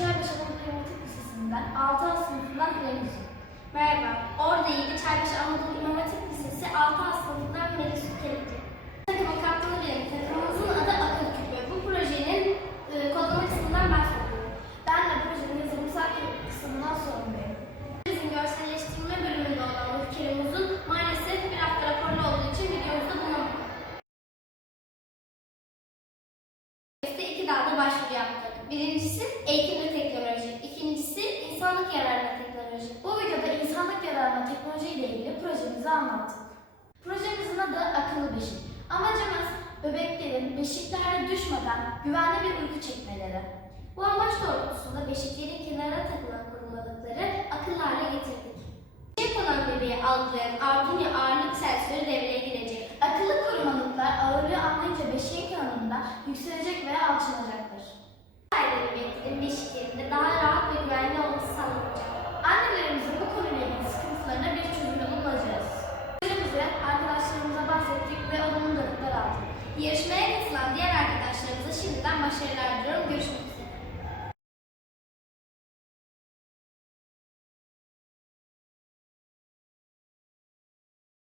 Çay Çaybaşı Matematik Lisesi'nden 6 A sınıfından Hilal'cim. Merhaba, orada yedi Çaybaşı Anadolu İmam Hatip Lisesi 6 A sınıfından Melis Kelikli. Takımın kaptanı benim. Takımımızın adı Akıl Küpü. Bu projenin e, kodlama kısmından başvuruyorum. Ben de projenin yazılımsal kısmından sorumluyum. Bizim görselleştirme bölümünde olan Ruh maalesef bir hafta raporlu olduğu için videomuzda bulunamadık. İki dalda başvuru yaptık. Birincisi eğitim projemizi anlattık. Projemizin adı Akıllı Beşik. Amacımız bebeklerin beşiklerde düşmeden güvenli bir uyku çekmeleri. Bu amaç doğrultusunda beşiklerin kenara takılan kurulalıkları akıllı hale getirdik. Beşik olan bebeği algılayan Arduino ağırlık sensörü devreye girecek. Akıllı korumalıklar ağırlığı anlayınca beşiğin kanalında yükselecek veya alçalacak. katılan diğer arkadaşlarımıza şimdiden başarılar diliyorum. Görüşmek üzere.